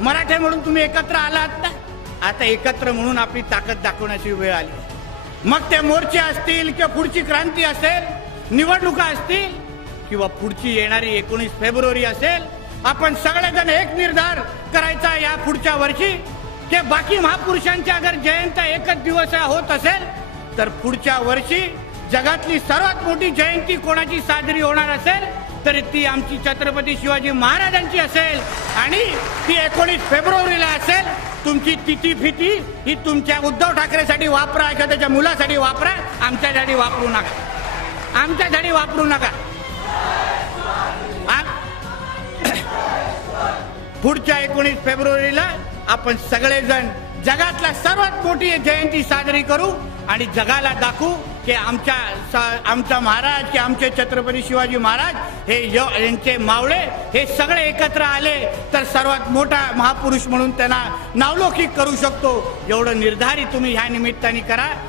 मराठे म्हणून तुम्ही एकत्र आलात ना, आता एकत्र म्हणून आपली ताकद दाखवण्याची वेळ आली. मग ते मोर्चे असतील किंवा पुढची क्रांती असेल, निवडणुका असतील किंवा पुढची येणारी 19 फेब्रुवारी असेल, आपण सगळेजण एक निर्धार करायचा या पुढच्या वर्षी की बाकी महापुरुषांच्या अगर जयंती एकच दिवस होत असेल तर पुढच्या वर्षी जगातली सर्वात मोठी जयंती कोणाची साजरी होणार असेल तर ती आमची छत्रपती शिवाजी महाराजांची असेल आणि ती 19 फेब्रुवारीला असेल. तुमची तिथी फिती ही तुमच्या उद्धव ठाकरेसाठी वापरा किंवा त्याच्या मुलासाठी वापरा, आमच्यासाठी वापरू नका, आमच्यासाठी वापरू नका. पुढच्या 19 फेब्रुवारीला आपण सगळेजण जगातला सर्वात मोठी जयंती साजरी करू आणि जगाला दाखवू की आमचा महाराज की आमचे छत्रपती शिवाजी महाराज हे यांचे मावळे हे सगळे एकत्र आले तर सर्वात मोठा महापुरुष म्हणून त्यांना नावलौकिक करू शकतो. एवढं निर्धारित तुम्ही ह्या निमित्ताने करा.